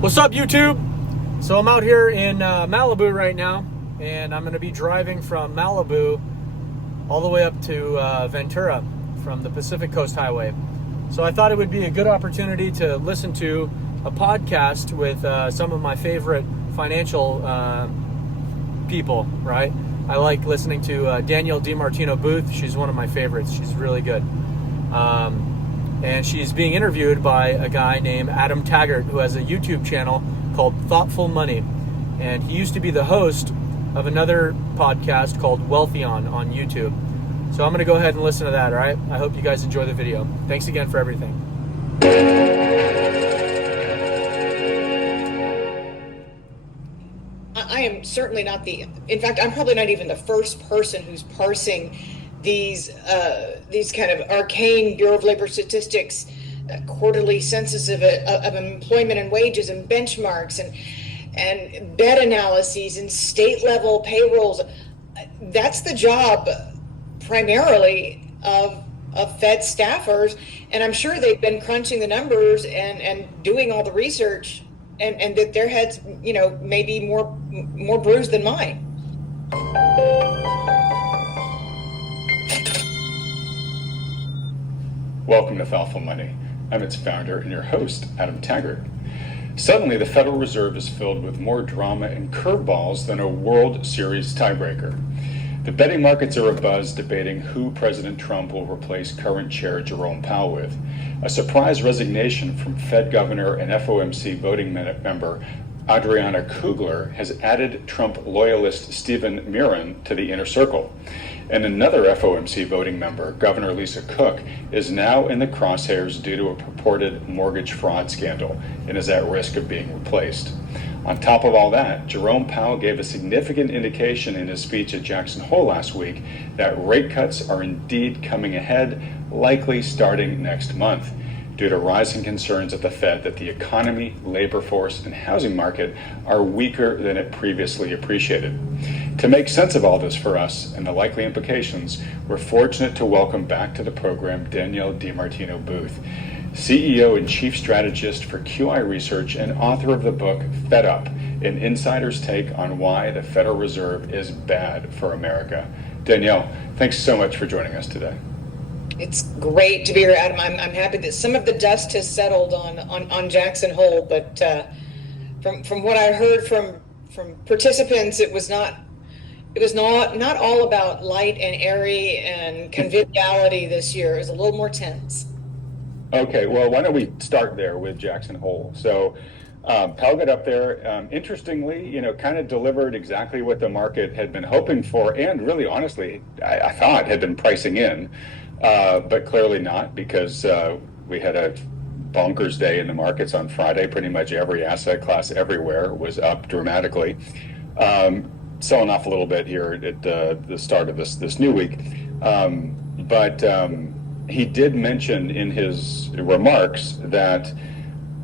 What's up, YouTube? So I'm out here in Malibu right now, and I'm going to be driving from Malibu all the way up to Ventura from the Pacific Coast Highway. So I thought it would be a good opportunity to listen to a podcast with some of my favorite financial people, right? I like listening to Danielle DeMartino Booth. She's one of my favorites. She's really good. And she's being interviewed by a guy named Adam Taggart, who has a YouTube channel called Thoughtful Money. And he used to be the host of another podcast called Wealthy on YouTube. So I'm going to go ahead and listen to that, all right? I hope you guys enjoy the video. Thanks again for everything. I am certainly not in fact, I'm probably not even the first person who's parsing these kind of arcane Bureau of Labor Statistics quarterly census of employment and wages and benchmarks and bed analyses and state level payrolls. That's the job primarily of Fed staffers, and I'm sure they've been crunching the numbers and doing all the research, and that their heads, may be more bruised than mine. Welcome to Thoughtful Money. I'm its founder and your host, Adam Taggart. Suddenly, the Federal Reserve is filled with more drama and curveballs than a World Series tiebreaker. The betting markets are abuzz debating who President Trump will replace current chair Jerome Powell with. A surprise resignation from Fed Governor and FOMC voting member Adriana Kugler has added Trump loyalist Stephen Miron to the inner circle. And another FOMC voting member, Governor Lisa Cook, is now in the crosshairs due to a purported mortgage fraud scandal and is at risk of being replaced. On top of all that, Jerome Powell gave a significant indication in his speech at Jackson Hole last week that rate cuts are indeed coming ahead, likely starting next month, due to rising concerns at the Fed that the economy, labor force, and housing market are weaker than it previously appreciated. To make sense of all this for us and the likely implications, we're fortunate to welcome back to the program Danielle DeMartino Booth, CEO and Chief Strategist for QI Research and author of the book Fed Up, an insider's take on why the Federal Reserve is bad for America. Danielle, thanks so much for joining us today. It's great to be here, Adam. I'm happy that some of the dust has settled on Jackson Hole, but from what I heard from participants, it was not all about light and airy and conviviality this year. It was a little more tense. Okay, well, why don't we start there with Jackson Hole? So Powell got up there, interestingly, kind of delivered exactly what the market had been hoping for, and really, honestly, I thought had been pricing in, but clearly not, because we had a bonkers day in the markets on Friday. Pretty much every asset class everywhere was up dramatically. Selling off a little bit here at the start of this new week, but he did mention in his remarks that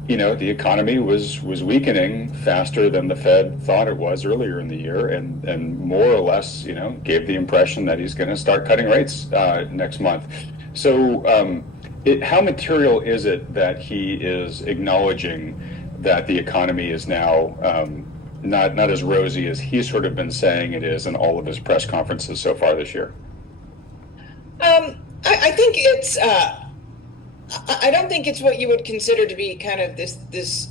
the economy was weakening faster than the Fed thought it was earlier in the year, and more or less gave the impression that he's going to start cutting rates next month. So how material is it that he is acknowledging that the economy is now not as rosy as he's sort of been saying it is in all of his press conferences so far this year? I think it's. I don't think it's what you would consider to be kind of this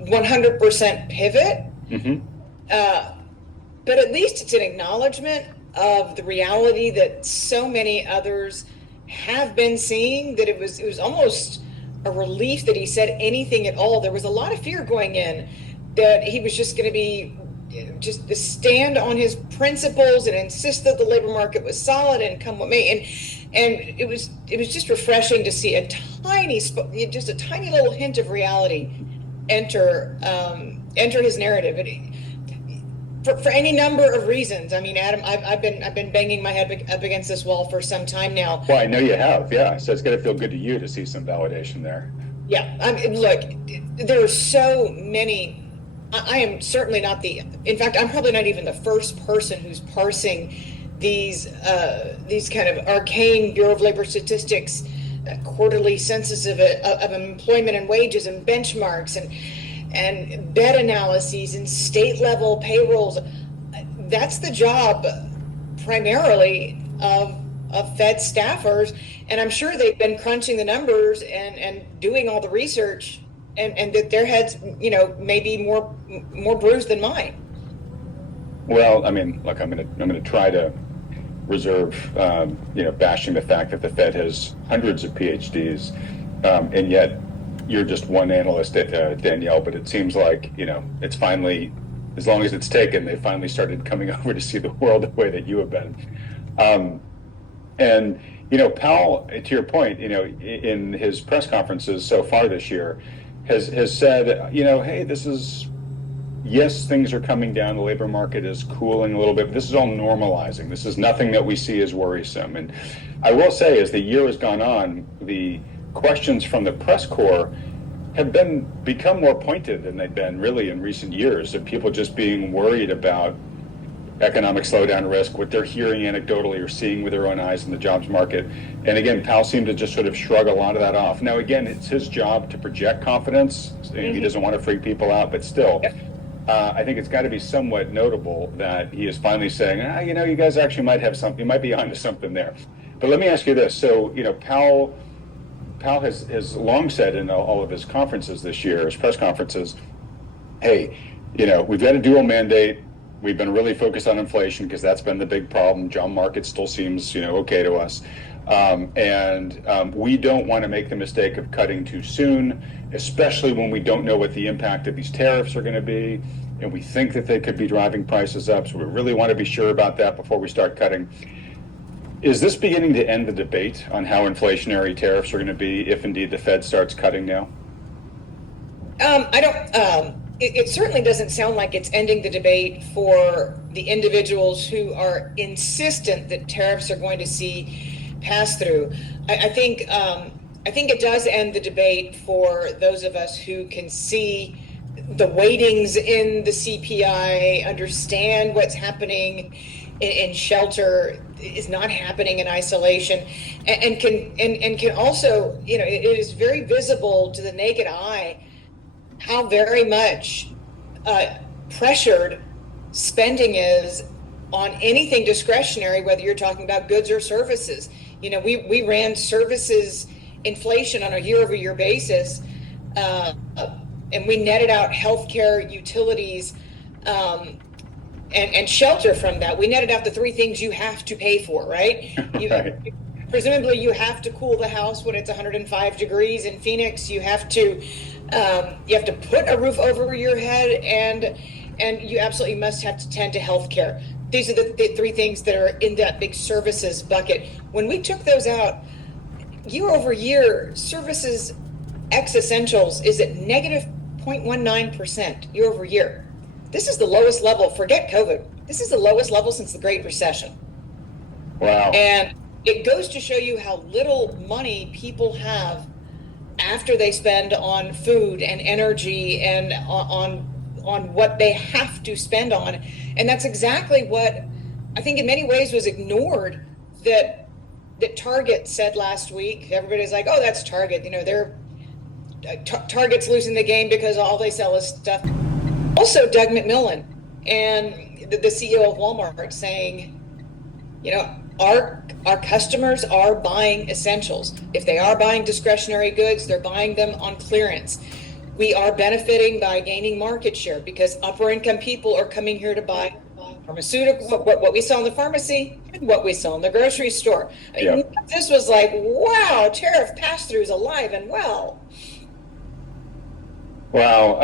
100% pivot. Mm-hmm. But at least it's an acknowledgement of the reality that so many others have been seeing, that it was almost a relief that he said anything at all. There was a lot of fear going in that he was just going to be just stand on his principles and insist that the labor market was solid and come what may. And it was just refreshing to see a tiny little hint of reality enter his narrative. For any number of reasons. I mean, Adam, I've been banging my head up against this wall for some time now. Well, I know you have, yeah. So it's got to feel good to you to see some validation there. Yeah, look, there are so many. I am certainly not in fact, I'm probably not even the first person who's parsing these kind of arcane Bureau of Labor Statistics quarterly census of employment and wages and benchmarks and bed analyses and state level payrolls. That's the job primarily of Fed staffers, and I'm sure they've been crunching the numbers and doing all the research, and that their heads, may be more bruised than mine. Well, I mean, look, I'm gonna try to reserve, bashing the fact that the Fed has hundreds of PhDs, and yet you're just one analyst, Danielle. But it seems like it's finally, as long as it's taken, they finally started coming over to see the world the way that you have been. And Powell, to your point, in his press conferences so far this year, has said, hey, yes, things are coming down. The labor market is cooling a little bit, but this is all normalizing. This is nothing that we see as worrisome. And I will say, as the year has gone on, the questions from the press corps have become more pointed than they've been really in recent years, of people just being worried about economic slowdown risk, what they're hearing anecdotally or seeing with their own eyes in the jobs market. And again, Powell seemed to just sort of shrug a lot of that off. Now, again, it's his job to project confidence. Mm-hmm. He doesn't want to freak people out, but still, I think it's got to be somewhat notable that he is finally saying, you guys actually might have something, you might be onto something there. But let me ask you this. So, Powell has long said in all of his conferences this year, his press conferences, hey, we've got a dual mandate. We've been really focused on inflation because that's been the big problem. Job market still seems, okay to us. And we don't want to make the mistake of cutting too soon, especially when we don't know what the impact of these tariffs are going to be. And we think that they could be driving prices up. So we really want to be sure about that before we start cutting. Is this beginning to end the debate on how inflationary tariffs are going to be if indeed the Fed starts cutting now? I don't. It certainly doesn't sound like it's ending the debate for the individuals who are insistent that tariffs are going to see pass through. I think it does end the debate for those of us who can see the weightings in the CPI, understand what's happening in shelter is not happening in isolation, and can also, it is very visible to the naked eye how very much pressured spending is on anything discretionary, whether you're talking about goods or services. We ran services inflation on a year-over-year basis, and we netted out healthcare, utilities, and shelter from that. We netted out the three things you have to pay for, right? Right. Presumably you have to cool the house when it's 105 degrees in Phoenix. You have to put a roof over your head, and you absolutely must have to tend to healthcare. These are the three things that are in that big services bucket. When we took those out, year over year, services ex essentials is at negative 0.19% year over year. This is the lowest level. Forget COVID. This is the lowest level since the Great Recession. Wow. And it goes to show you how little money people have after they spend on food and energy and on what they have to spend on. And that's exactly what I think in many ways was ignored, that Target said last week. Everybody's like, oh, that's Target. Target's losing the game because all they sell is stuff. Also, Doug McMillon and the CEO of Walmart saying, our customers are buying essentials. If they are buying discretionary goods, they're buying them on clearance. We are benefiting by gaining market share because upper income people are coming here to buy pharmaceuticals, what we sell in the pharmacy, and what we sell in the grocery store. Yep. This was like, wow, tariff pass-through is alive and well. Wow.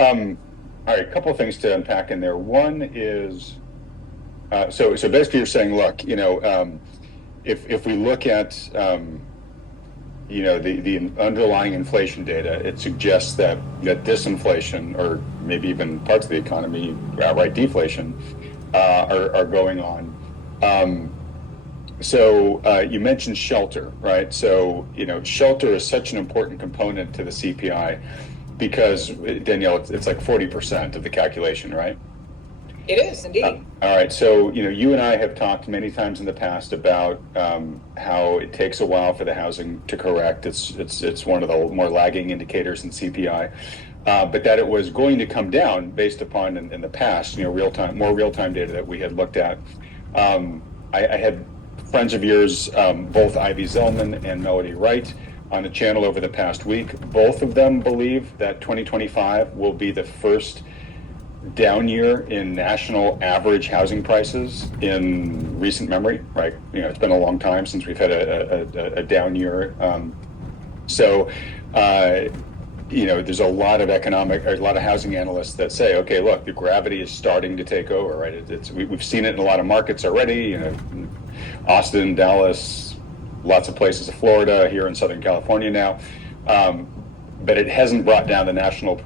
All right, a couple of things to unpack in there. One is, so basically you're saying, look, if we look at, the underlying inflation data, it suggests that disinflation, or maybe even parts of the economy, outright deflation, are going on. So you mentioned shelter, right? So, shelter is such an important component to the CPI because, Danielle, it's like 40% of the calculation, right? It is indeed. All right. So, you and I have talked many times in the past about how it takes a while for the housing to correct. It's one of the more lagging indicators in CPI. but that it was going to come down based upon in the past, more real-time data that we had looked at. I had friends of yours, both Ivy Zellman and Melody Wright, on the channel over the past week. Both of them believe that 2025 will be the first down year in national average housing prices in recent memory, right? It's been a long time since we've had a down year. There's a lot of housing analysts that say, okay, look, the gravity is starting to take over, right? We've seen it in a lot of markets already, Austin, Dallas, lots of places of Florida, here in Southern California now. But it hasn't brought down the national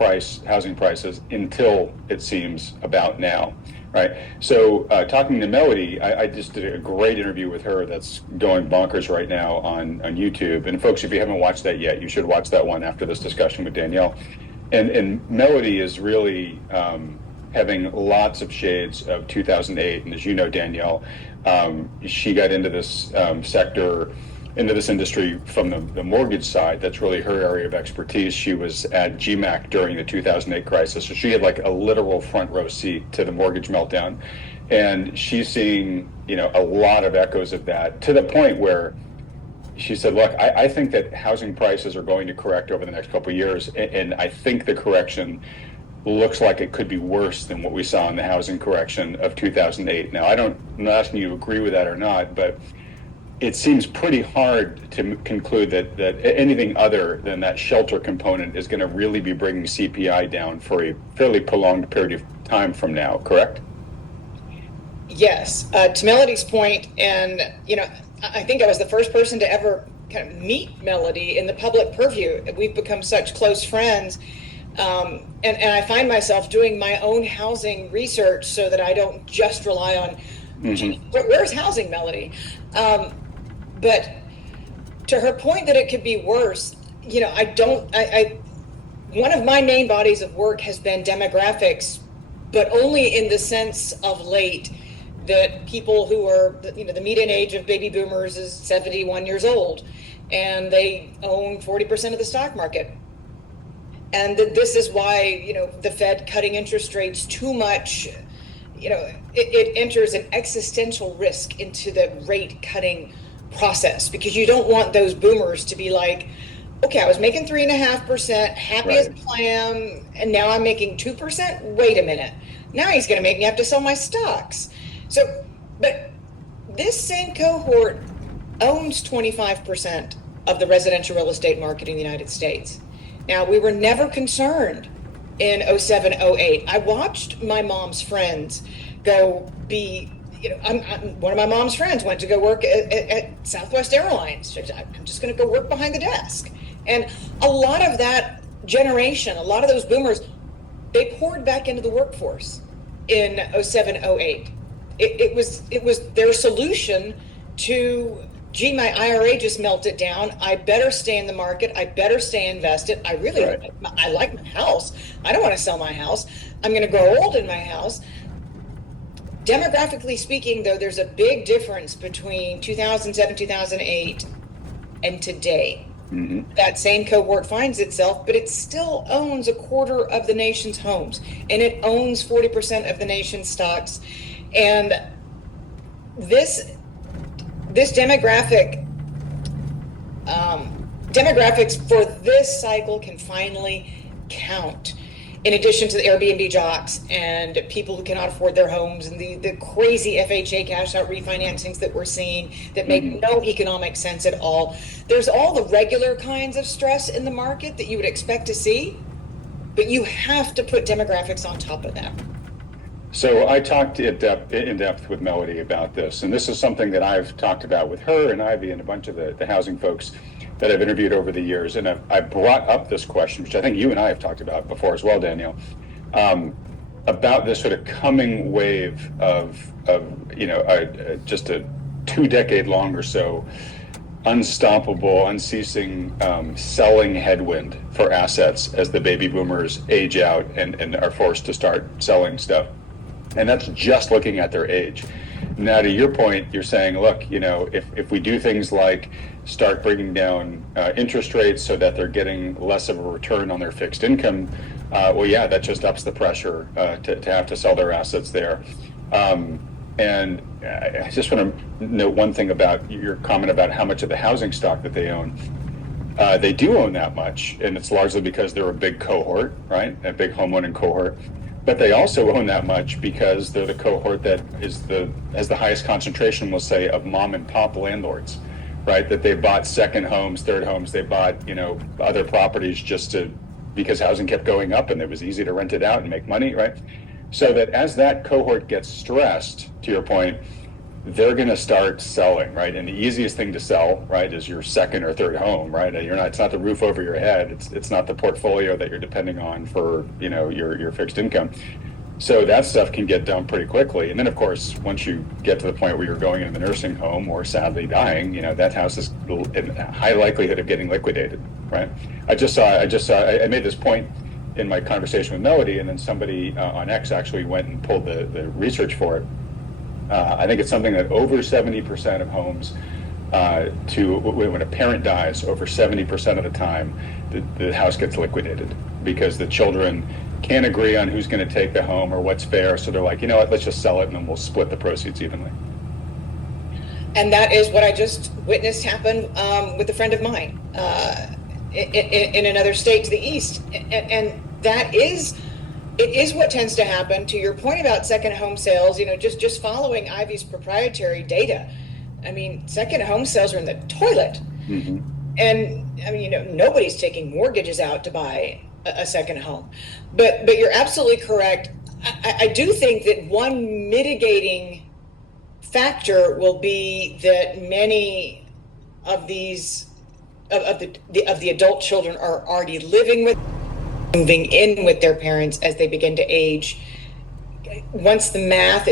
housing prices until it seems about now, right? So talking to Melody, I just did a great interview with her that's going bonkers right now on YouTube. And folks, if you haven't watched that yet, you should watch that one after this discussion with Danielle. And Melody is really having lots of shades of 2008. And as you know, Danielle, she got into this into this industry from the mortgage side. That's really her area of expertise. She was at GMAC during the 2008 crisis, so she had like a literal front row seat to the mortgage meltdown, and she's seeing a lot of echoes of that, to the point where she said, look, I think that housing prices are going to correct over the next couple of years, and I think the correction looks like it could be worse than what we saw in the housing correction of 2008. Now, I'm not asking you to agree with that or not, but it seems pretty hard to conclude that anything other than that shelter component is going to really be bringing CPI down for a fairly prolonged period of time from now, correct? Yes. To Melody's point, and I think I was the first person to ever kind of meet Melody in the public purview. We've become such close friends. And I find myself doing my own housing research so that I don't just rely on, where's housing, Melody? But to her point that it could be worse, one of my main bodies of work has been demographics, but only in the sense of late that people who are, the median age of baby boomers is 71 years old, and they own 40% of the stock market. And that this is why, the Fed cutting interest rates too much, it enters an existential risk into the rate cutting process, because you don't want those boomers to be like, okay, I was making 3.5%, happy as a clam, and now I'm making 2%. Wait a minute. Now he's going to make me have to sell my stocks. So, but this same cohort owns 25% of the residential real estate market in the United States. Now, we were never concerned in 07, 08. I watched my mom's friends go be, one of my mom's friends went to go work at Southwest Airlines. I'm just going to go work behind the desk. And a lot of that generation, a lot of those boomers, they poured back into the workforce in 07, 08. It was their solution to, gee, my IRA just melted down. I better stay in the market. I better stay invested. I like my house. I don't want to sell my house. I'm going to grow old in my house. Demographically speaking, though, there's a big difference between 2007, 2008 and today. That same cohort finds itself, but it still owns a quarter of the nation's homes, and it owns 40% of the nation's stocks. And this demographics for this cycle can finally count, in addition to the Airbnb jocks and people who cannot afford their homes and the crazy FHA cash out refinancings that we're seeing that make no economic sense at all. There's all the regular kinds of stress in the market that you would expect to see, but you have to put demographics on top of that. So I talked in depth with Melody about this, and this is something that I've talked about with her and Ivy and a bunch of the housing folks that I've interviewed over the years. And I brought up this question, which I think you and I have talked about before as well, Danielle, about this sort of coming wave of just a 2-decade-long or so unstoppable, unceasing selling headwind for assets as the baby boomers age out and are forced to start selling stuff. And that's just looking at their age. Now, to your point, you're saying, look, if we do things like start bringing down interest rates so that they're getting less of a return on their fixed income well, yeah, that just ups the pressure to have to sell their assets there. And I just want to note one thing about your comment about how much of the housing stock that they own. They do own that much, and it's largely because they're a big cohort, right? A big homeowning cohort. But they also own that much because they're the cohort that has the highest concentration, we'll say, of mom and pop landlords, right? That they bought second homes, third homes, they bought, other properties because housing kept going up and it was easy to rent it out and make money, right? So that as that cohort gets stressed, to your point, they're going to start selling, right? And the easiest thing to sell, right, is your second or third home, right? It's not the roof over your head. It's not the portfolio that you're depending on for, your fixed income. So that stuff can get done pretty quickly. And then, of course, once you get to the point where you're going into the nursing home or sadly dying, that house is in high likelihood of getting liquidated, right? I made this point in my conversation with Melody, and then somebody on X actually went and pulled the research for it. I think it's something that over 70% of homes, when a parent dies, over 70% of the time, the house gets liquidated because the children can't agree on who's going to take the home or what's fair. So they're like, you know what, let's just sell it and then we'll split the proceeds evenly. And that is what I just witnessed happen with a friend of mine in another state to the east. And that is... It is what tends to happen. To your point about second home sales, just following Ivy's proprietary data. I mean, second home sales are in the toilet. Mm-hmm. And I mean, nobody's taking mortgages out to buy a second home. But you're absolutely correct. I do think that one mitigating factor will be that many of these of the adult children are already moving in with their parents as they begin to age. Once the math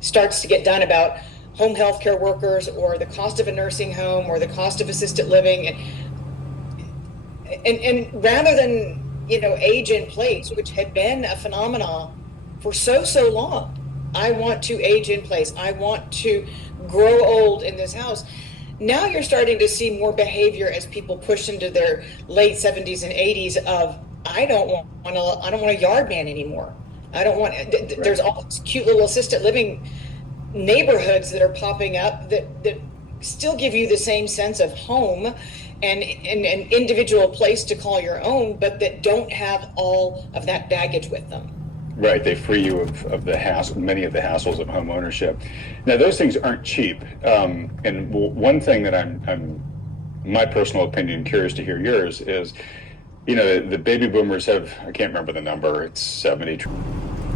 starts to get done about home health care workers or the cost of a nursing home or the cost of assisted living, and rather than age in place, which had been a phenomenon for so long, I want to age in place, I want to grow old in this house. Now you're starting to see more behavior as people push into their late 70s and 80s of, I don't want a yard man anymore. I don't want. There's all these cute little assisted living neighborhoods that are popping up that still give you the same sense of home and an individual place to call your own, but that don't have all of that baggage with them. Right, they free you of the many of the hassles of home ownership. Now, those things aren't cheap. And one thing that I'm my personal opinion, curious to hear yours, is. The baby boomers have, I can't remember the number, it's 70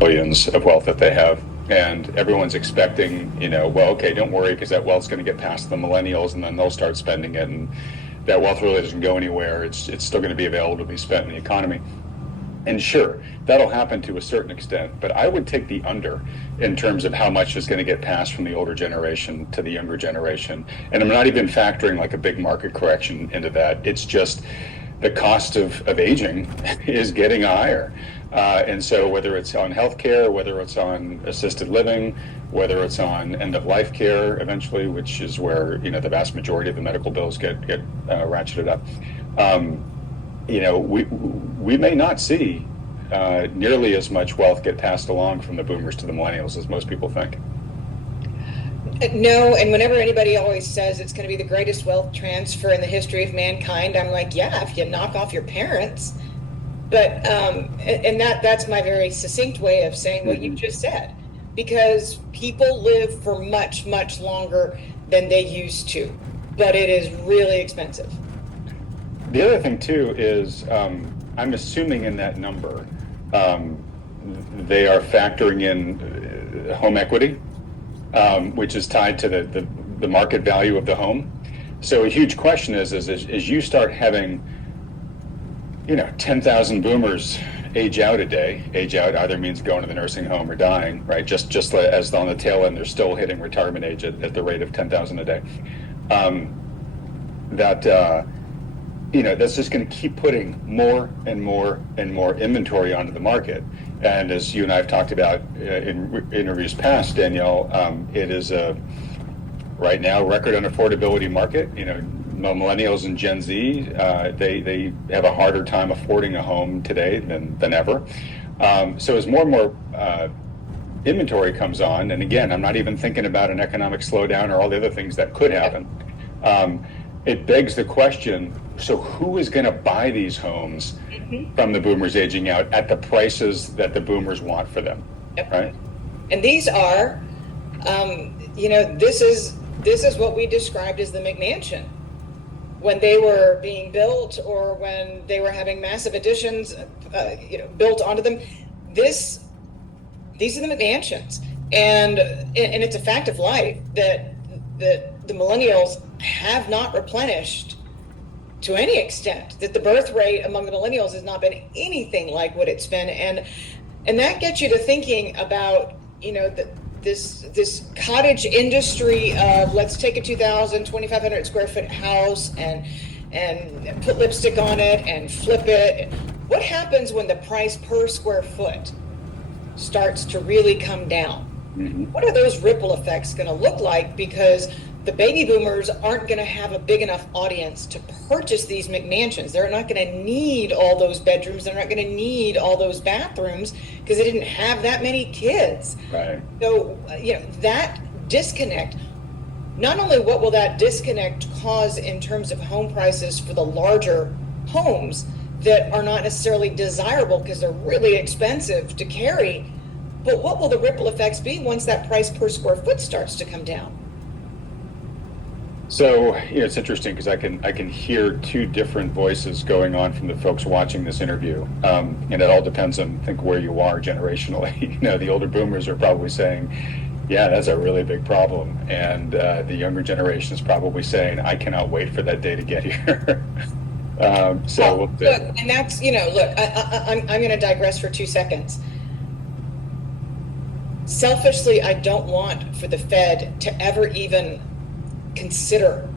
billions of wealth that they have. And everyone's expecting, well, okay, don't worry, because that wealth's going to get past the millennials and then they'll start spending it. And that wealth really doesn't go anywhere. It's still going to be available to be spent in the economy. And sure, that'll happen to a certain extent. But I would take the under in terms of how much is going to get passed from the older generation to the younger generation. And I'm not even factoring like a big market correction into that. It's just the cost of aging is getting higher. And so whether it's on healthcare, whether it's on assisted living, whether it's on end-of-life care eventually, which is where, the vast majority of the medical bills get ratcheted up, we may not see nearly as much wealth get passed along from the boomers to the millennials as most people think. No, and whenever anybody always says it's going to be the greatest wealth transfer in the history of mankind, I'm like, yeah, if you knock off your parents. But and that's my very succinct way of saying what you just said, because people live for much, much longer than they used to, but it is really expensive. The other thing too is I'm assuming in that number they are factoring in home equity. Which is tied to the market value of the home. So a huge question is as you start having, 10,000 boomers age out a day, age out either means going to the nursing home or dying, right? Just as on the tail end, they're still hitting retirement age at the rate of 10,000 a day. That's just going to keep putting more and more and more inventory onto the market. And as you and I have talked about in interviews past, Danielle, it is a right now record unaffordability market. millennials and Gen Z, they have a harder time affording a home today than ever. So as more and more inventory comes on, and again, I'm not even thinking about an economic slowdown or all the other things that could happen. It begs the question, so who is going to buy these homes from the boomers aging out at the prices that the boomers want for them, right? And these are, this is what we described as the McMansion. When they were being built or when they were having massive additions, built onto them, these are the McMansions. And it's a fact of life that the millennials have not replenished to any extent, that the birth rate among the millennials has not been anything like what it's been. And that gets you to thinking about, this cottage industry of let's take a 2,500 square foot house and put lipstick on it and flip it. What happens when the price per square foot starts to really come down? What are those ripple effects going to look like? Because the baby boomers aren't going to have a big enough audience to purchase these McMansions. They're not going to need all those bedrooms. They're not going to need all those bathrooms because they didn't have that many kids. Right. So, that disconnect, not only what will that disconnect cause in terms of home prices for the larger homes that are not necessarily desirable because they're really expensive to carry, but what will the ripple effects be once that price per square foot starts to come down? So it's interesting because I can hear two different voices going on from the folks watching this interview, and it all depends on, I think, where you are generationally. The older boomers are probably saying, "Yeah, that's a really big problem," and the younger generation is probably saying, "I cannot wait for that day to get here." Look, and that's I'm going to digress for 2 seconds. Selfishly, I don't want for the Fed to ever even consider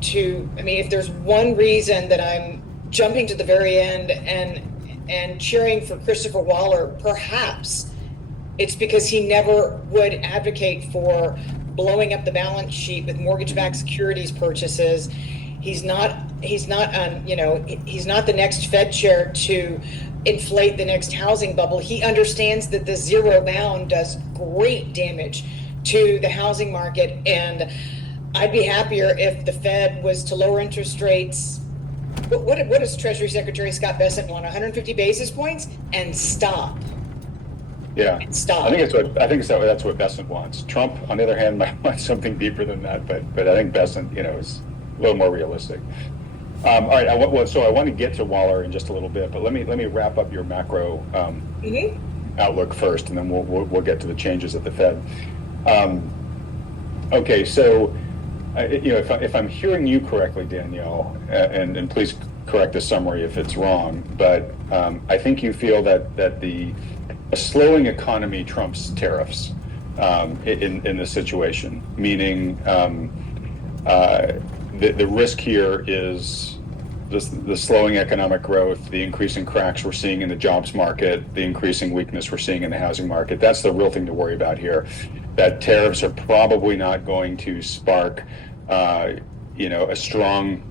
if there's one reason that I'm jumping to the very end and cheering for Christopher Waller, perhaps it's because he never would advocate for blowing up the balance sheet with mortgage-backed securities purchases. He's not the next Fed chair to inflate the next housing bubble. He understands that the zero bound does great damage to the housing market, and I'd be happier if the Fed was to lower interest rates. What does Treasury Secretary Scott Bessent want? 150 basis points and stop. Yeah, and stop. I think that's what Bessent wants. Trump, on the other hand, might want something deeper than that, but I think Bessent, is a little more realistic. All right, I want to get to Waller in just a little bit, but let me wrap up your macro outlook first, and then we'll get to the changes at the Fed. Okay, so if I'm hearing you correctly, Danielle, and please correct the summary if it's wrong, but I think you feel that a slowing economy trumps tariffs in this situation, meaning the risk here is the slowing economic growth, the increasing cracks we're seeing in the jobs market, the increasing weakness we're seeing in the housing market. That's the real thing to worry about here. That tariffs are probably not going to spark, a strong,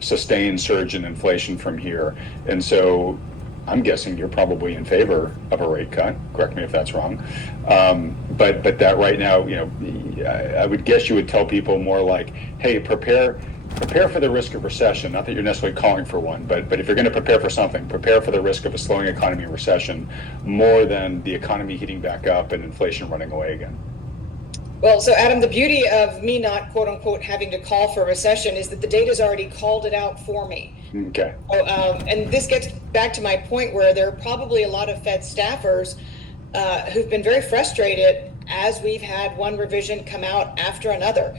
sustained surge in inflation from here. And so I'm guessing you're probably in favor of a rate cut. Correct me if that's wrong. But that right now, I would guess you would tell people more like, hey, prepare for the risk of recession. Not that you're necessarily calling for one, but if you're going to prepare for something, prepare for the risk of a slowing economy and recession more than the economy heating back up and inflation running away again. Well, so Adam, the beauty of me not, quote unquote, having to call for a recession is that the data's already called it out for me. Okay. And this gets back to my point where there are probably a lot of Fed staffers who've been very frustrated as we've had one revision come out after another.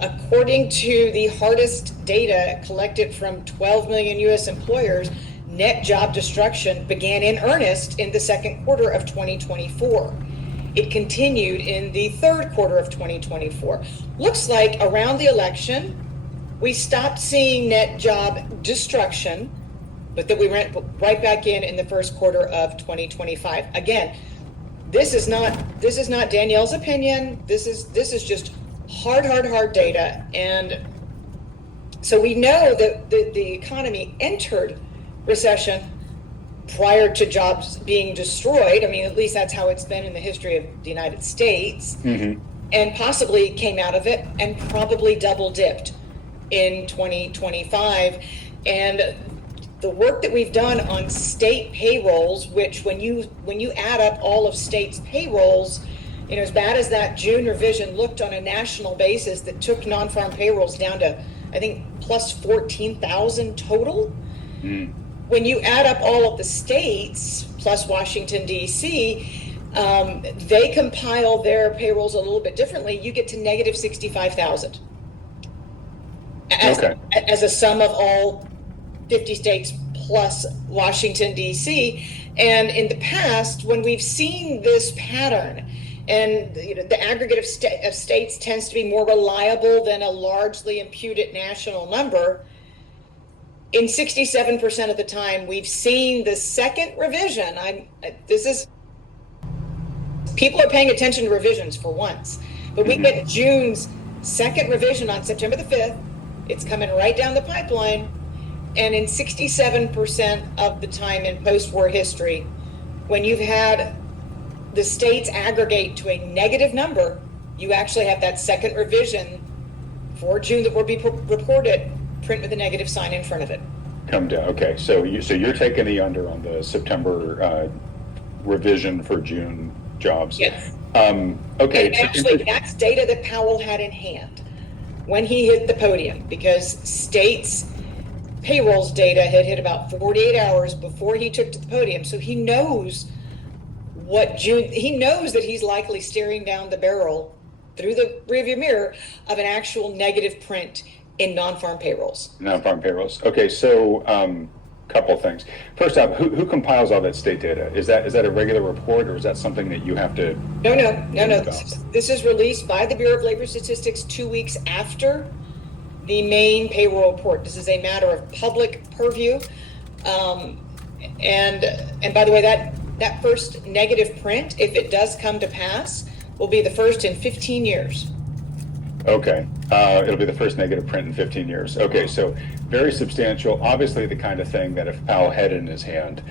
According to the hardest data collected from 12 million U.S. employers, net job destruction began in earnest in the second quarter of 2024. It continued in the third quarter of 2024. Looks like around the election, we stopped seeing net job destruction, but that we went right back in the first quarter of 2025. Again, this is not Danielle's opinion. This is just hard data. And So we know that the economy entered recession prior to jobs being destroyed. I mean, at least that's how it's been in the history of the United States, and possibly came out of it and probably double dipped in 2025. And the work that we've done on state payrolls, which when you add up all of states' payrolls, you know, as bad as that June revision looked on a national basis that took non-farm payrolls down to, I think, plus 14,000 total. When you add up all of the states plus Washington, D.C., they compile their payrolls a little bit differently. You get to negative 65,000 as a sum of all 50 states plus Washington, D.C. And in the past, when we've seen this pattern, and you know, the aggregate of states tends to be more reliable than a largely imputed national number, in 67% of the time, we've seen the second revision. People are paying attention to revisions for once, but we get June's second revision on September the 5th. It's coming right down the pipeline. And in 67% of the time in post-war history, when you've had the states aggregate to a negative number, you actually have that second revision for June that will be reported, print with a negative sign in front of it. Come down. Okay, so you're taking the under on the September revision for June jobs. Yes. Okay. And actually, that's data that Powell had in hand when he hit the podium, because states' payrolls data had hit about 48 hours before he took to the podium. So he knows he knows that he's likely staring down the barrel through the rearview mirror of an actual negative print in non-farm payrolls. Non-farm payrolls. Okay, so couple things. First off, who compiles all that state data? Is that a regular report, or is that something that you have to? No. This is released by the Bureau of Labor Statistics 2 weeks after the main payroll report. This is a matter of public purview. And by the way, that first negative print, if it does come to pass, will be the first in 15 years. Okay. It'll be the first negative print in 15 years. Okay, so very substantial. Obviously the kind of thing that if Powell had in his hand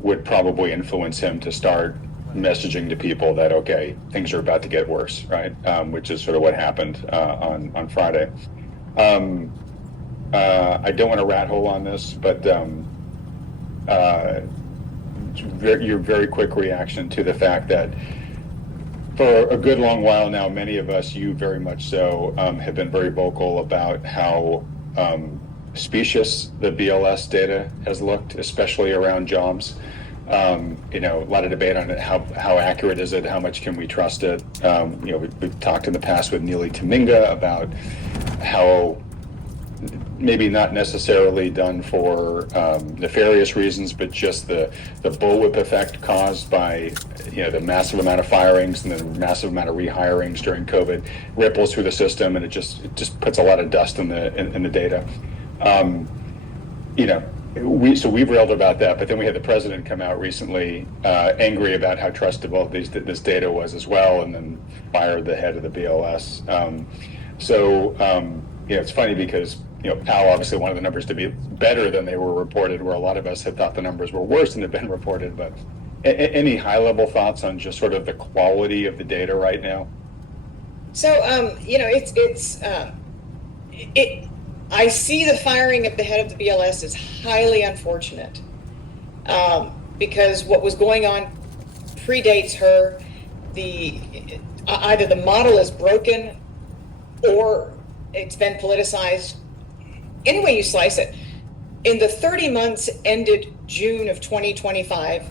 would probably influence him to start messaging to people that, okay, things are about to get worse, right? Which is sort of what happened on Friday. I don't want to rat hole on this, but your very quick reaction to the fact that for a good long while now, many of us, you very much so, have been very vocal about how specious the BLS data has looked, especially around jobs. A lot of debate on it. How accurate is it? How much can we trust it? We've talked in the past with Neely Taminga about how maybe not necessarily done for nefarious reasons, but just the bullwhip effect caused by the massive amount of firings and the massive amount of rehirings during COVID ripples through the system, and it just puts a lot of dust in the data. We've railed about that, but then we had the president come out recently angry about how trustable this data was as well, and then fired the head of the BLS. It's funny because Powell obviously wanted the numbers to be better than they were reported, where a lot of us had thought the numbers were worse than had been reported. But any high-level thoughts on just sort of the quality of the data right now? So, I see the firing of the head of the BLS as highly unfortunate, because what was going on predates her. Either the model is broken or it's been politicized. Any way you slice it. In the 30 months ended June of 2025,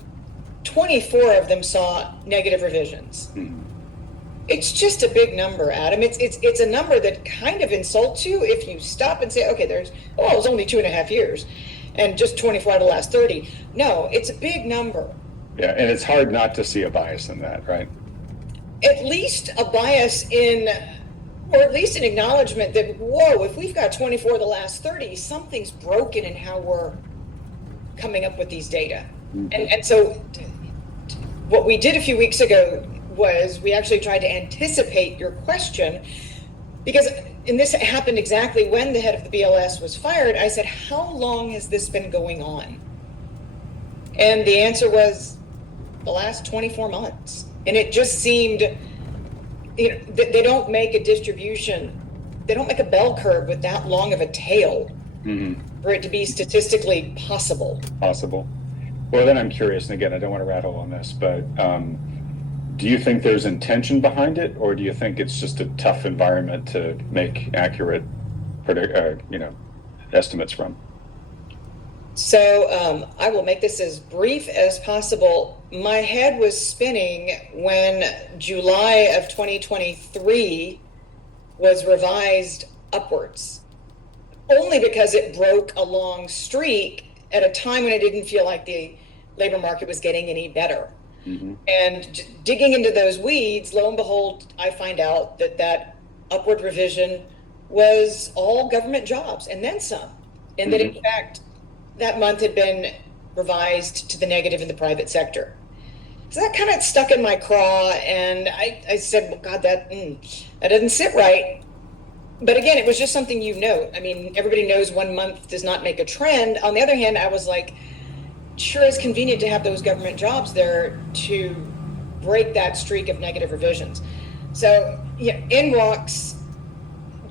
24 of them saw negative revisions. Mm-hmm. It's just a big number, Adam. It's a number that kind of insults you if you stop and say, okay, it was only 2.5 years and just 24 out of the last 30. No, it's a big number. Yeah, and it's hard not to see a bias in that, right? At least a bias or at least an acknowledgement that, whoa, if we've got 24 of the last 30, something's broken in how we're coming up with these data. Mm-hmm. And so what we did a few weeks ago was we actually tried to anticipate your question, because and this happened exactly when the head of the BLS was fired, I said, how long has this been going on? And the answer was the last 24 months. And it just seemed, they don't make a distribution, they don't make a bell curve with that long of a tail for it to be statistically possible. Well, then I'm curious, and again, I don't want to rattle on this, but do you think there's intention behind it, or do you think it's just a tough environment to make accurate, estimates from? So I will make this as brief as possible. My head was spinning when July of 2023 was revised upwards, only because it broke a long streak at a time when I didn't feel like the labor market was getting any better. And digging into those weeds, lo and behold, I find out that upward revision was all government jobs and then some. And that in fact, that month had been revised to the negative in the private sector. So that kind of stuck in my craw, and I said, well, God, that doesn't sit right. But again, it was just something you note. I mean, everybody knows 1 month does not make a trend. On the other hand, I was like, sure is convenient to have those government jobs there to break that streak of negative revisions. So in walks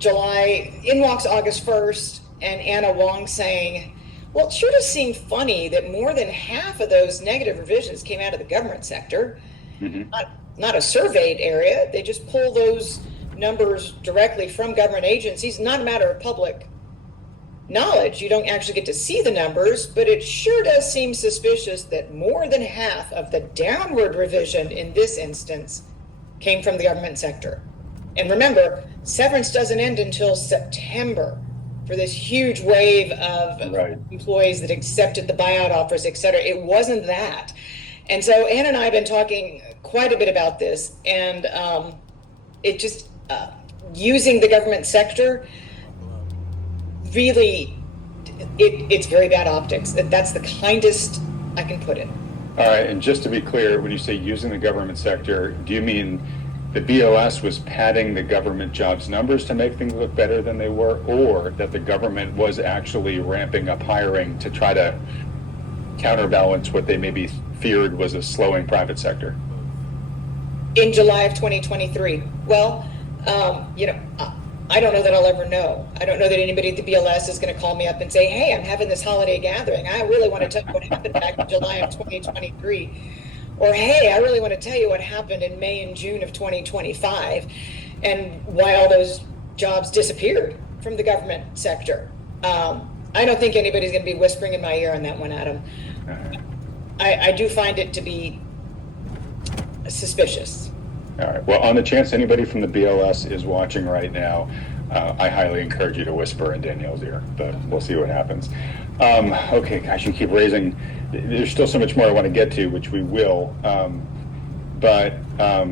August 1st, and Anna Wong saying, well, it sure does seem funny that more than half of those negative revisions came out of the government sector, not a surveyed area. They just pull those numbers directly from government agencies, not a matter of public knowledge. You don't actually get to see the numbers, but it sure does seem suspicious that more than half of the downward revision in this instance came from the government sector. And remember, severance doesn't end until September for this huge wave of employees that accepted the buyout offers, et cetera. It wasn't that. And so Ann and I have been talking quite a bit about this, and it just, using the government sector, really, it's very bad optics. That's the kindest I can put it. All right, and just to be clear, when you say using the government sector, do you mean the BOS was padding the government jobs numbers to make things look better than they were, or that the government was actually ramping up hiring to try to counterbalance what they maybe feared was a slowing private sector? In July of 2023. Well, I don't know that I'll ever know. I don't know that anybody at the BLS is going to call me up and say, hey, I'm having this holiday gathering. I really want to tell you what happened back in July of 2023. Or, hey, I really want to tell you what happened in May and June of 2025 and why all those jobs disappeared from the government sector. I don't think anybody's going to be whispering in my ear on that one, Adam. I do find it to be suspicious. All right. Well, on the chance anybody from the BLS is watching right now, I highly encourage you to whisper in Danielle's ear, but we'll see what happens. Okay, gosh, you keep raising. There's still so much more I want to get to, which we will. But I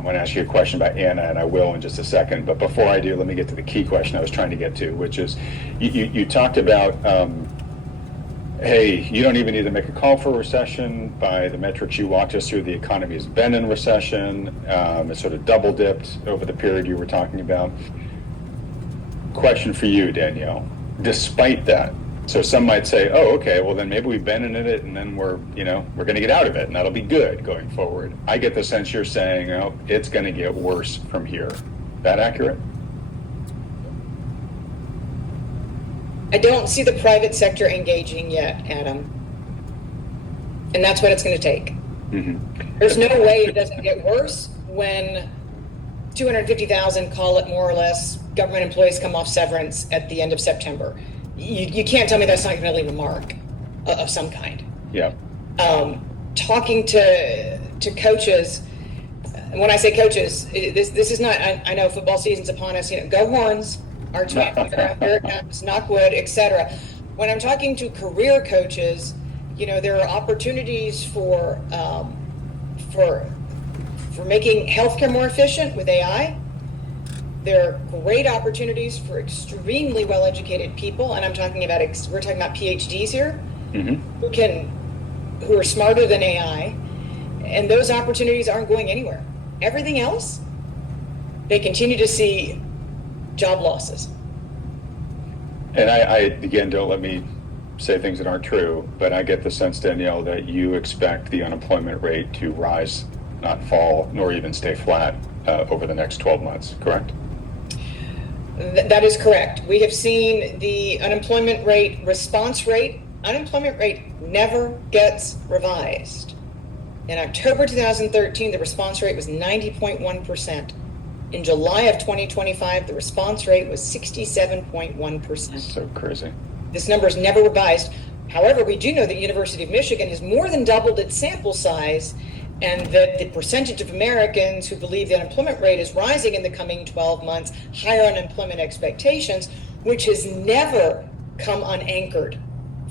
want to ask you a question about Anna, and I will in just a second. But before I do, let me get to the key question I was trying to get to, which is you talked about, hey, you don't even need to make a call for a recession. By the metrics you walked us through, the economy has been in recession. It sort of double dipped over the period you were talking about. Question for you, Danielle. Despite that, so some might say, oh, okay, well then maybe we've been in it and then we're going to get out of it and that'll be good going forward. I get the sense you're saying, oh, it's going to get worse from here. That accurate? I don't see the private sector engaging yet, Adam. And that's what it's going to take. There's no way it doesn't get worse when 250,000, call it more or less, government employees come off severance at the end of September. You can't tell me that's not going to leave a mark of some kind. Yeah. Talking to coaches, and when I say coaches, this is not, I know football season's upon us, go Horns, our champion, here it comes, knock wood, etc. When I'm talking to career coaches, there are opportunities for making healthcare more efficient with AI. There are great opportunities for extremely well-educated people, and we're talking about PhDs here, who are smarter than AI, and those opportunities aren't going anywhere. Everything else, they continue to see job losses. And I again, don't let me say things that aren't true, but I get the sense, Danielle, that you expect the unemployment rate to rise, not fall, nor even stay flat over the next 12 months, correct? That is correct. We have seen the unemployment rate, unemployment rate never gets revised. In October 2013, the response rate was 90.1%. In July of 2025, the response rate was 67.1%. So crazy. This number is never revised. However, we do know that University of Michigan has more than doubled its sample size, and that the percentage of Americans who believe the unemployment rate is rising in the coming 12 months, higher unemployment expectations, which has never come unanchored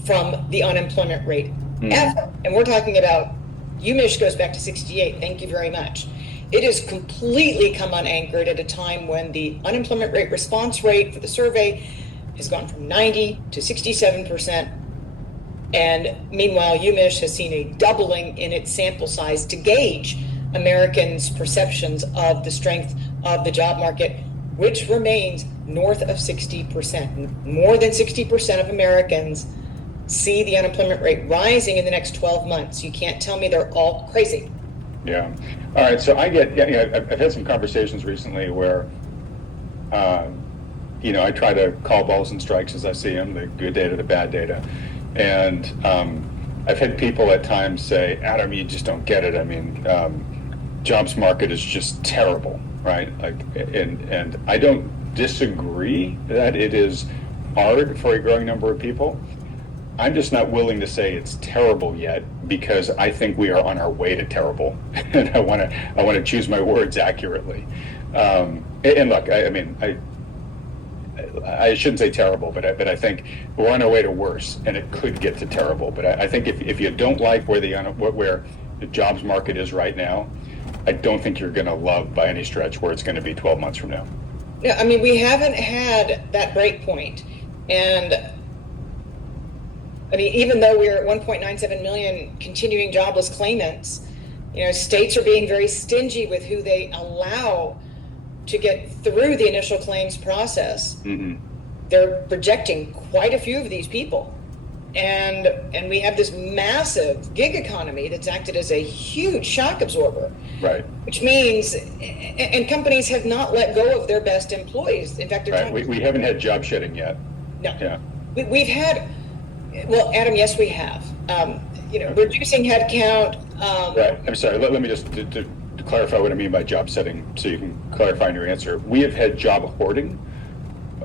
from the unemployment rate ever. And we're talking about UMich goes back to 68. Thank you very much. It has completely come unanchored at a time when the unemployment rate response rate for the survey has gone from 90 to 67%. And meanwhile, UMich has seen a doubling in its sample size to gauge Americans' perceptions of the strength of the job market, which remains north of 60%. More than 60% of Americans see the unemployment rate rising in the next 12 months. You can't tell me they're all crazy. Yeah. All right. So I've had some conversations recently where, I try to call balls and strikes as I see them, the good data, the bad data. And I've had people at times say, Adam, you just don't get it. I mean, jobs market is just terrible, right? And I don't disagree that it is hard for a growing number of people. I'm just not willing to say it's terrible yet, because I think we are on our way to terrible, and I want to choose my words accurately. And look, I shouldn't say terrible, but I think we're on our way to worse, and it could get to terrible. But I think if you don't like where the jobs market is right now, I don't think you're going to love by any stretch where it's going to be 12 months from now. Yeah, I mean, we haven't had that break point, and I mean, even though we're at 1.97 million continuing jobless claimants, states are being very stingy with who they allow to get through the initial claims process. Mm-hmm. They're rejecting quite a few of these people. And we have this massive gig economy that's acted as a huge shock absorber. Right. Which means, and companies have not let go of their best employees. In fact, they're right. We haven't had job shedding yet. No. Yeah. We've had, well, Adam, yes, we have. Reducing headcount. Right. I'm sorry. Let me just to clarify what I mean by job setting, so you can clarify in your answer. We have had job hoarding